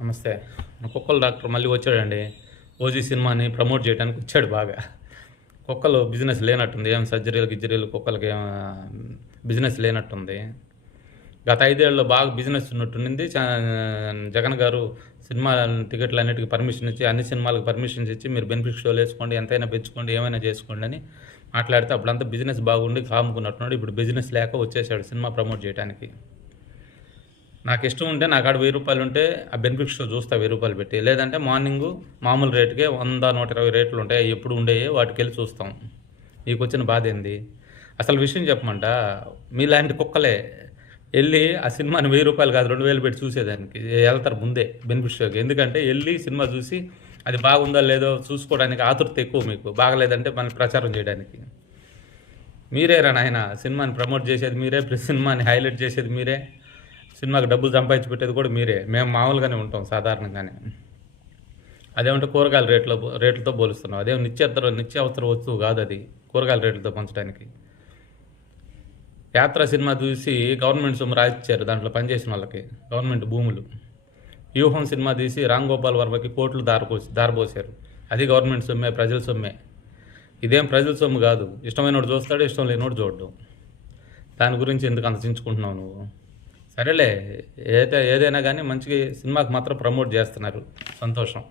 నమస్తే. మన కుక్కల డాక్టర్ మళ్ళీ వచ్చాడండి. 'ఓజీ' సినిమాని ప్రమోట్ చేయడానికి వచ్చాడు బాగా. కుక్కలు బిజినెస్ లేనట్టుంది. ఏం సర్జరీలు, గిర్జరీలు కుక్కలకి బిజినెస్ లేనట్టుంది. గత 5 ఏళ్లలో బాగా బిజినెస్ ఉన్నట్టుండింది. జగన్ గారు సినిమా టికెట్లన్నిటికి పర్మిషన్ ఇచ్చి, అన్ని సినిమాలకు పర్మిషన్స్ ఇచ్చి, మీరు బెనిఫిట్ షోలు వేసుకోండి, ఎంతైనా పెంచుకోండి, ఏమైనా చేసుకోండి అని మాట్లాడితే అప్పుడంతా బిజినెస్ బాగుండి కాముకున్నట్టున్నాడు. ఇప్పుడు బిజినెస్ లేక వచ్చేసాడు సినిమా ప్రమోట్ చేయడానికి. నాకు ఇష్టం ఉంటే నా కాడ ₹1000 ఉంటే ఆ బెనిఫిట్ షో చూస్తా ₹1000 పెట్టి. లేదంటే మార్నింగు మామూలు రేటుకే 100, 120 రేట్లు ఉంటాయి. ఎప్పుడు ఉండేవి వాటికెళ్ళి చూస్తాం. మీకొచ్చిన బాధ ఏంది? అసలు విషయం చెప్పమంటా, మీలాంటి కుక్కలే ఎళ్ళి ఆ సినిమాని ₹1000 కాదు 2000 పెట్టి చూసేదానికి ఎళ్తారు ముందే బెనిఫిట్ షోకి. ఎందుకంటే ఎళ్ళి సినిమా చూసి అది బాగుందో లేదో చూసుకోవడానికి ఆతృత ఎక్కువ మీకు. బాగలేదంటే మళ్ళీ ప్రచారం చేయడానికి. మీరేరా నాయనా సినిమాని ప్రమోట్ చేసేది మీరే, సినిమాని హైలైట్ చేసేది మీరే, సినిమాకి డబ్బులు సంపాదించి పెట్టేది కూడా మీరే. మేము మామూలుగానే ఉంటాం సాధారణంగానే. అదేమంటే కూరగాయల రేట్లతో పోలుస్తున్నాం. అదేం నిత్యావసర వస్తువు కాదు అది, కూరగాయల రేట్లతో పంచడానికి. యాత్ర సినిమా చూసి గవర్నమెంట్ సొమ్ము రాసిచ్చారు దాంట్లో పనిచేసిన వాళ్ళకి, గవర్నమెంట్ భూములు. వ్యూహం సినిమా తీసి రామ్ గోపాల్ వర్మకి కోట్లు దారబోసారు. అది గవర్నమెంట్ సొమ్మే, ప్రజల సొమ్మే. ఇదేం ప్రజల సొమ్ము కాదు. ఇష్టమైనోడు చూస్తాడు, ఇష్టం లేనివాడు చూడ్డు. దాని గురించి ఎందుకు అంత చించుకుంటున్నావు నువ్వు? సరేలే, ఏదైనా కానీ మంచిగా సినిమాకి మాత్రం ప్రమోట్ చేస్తున్నారు, సంతోషం.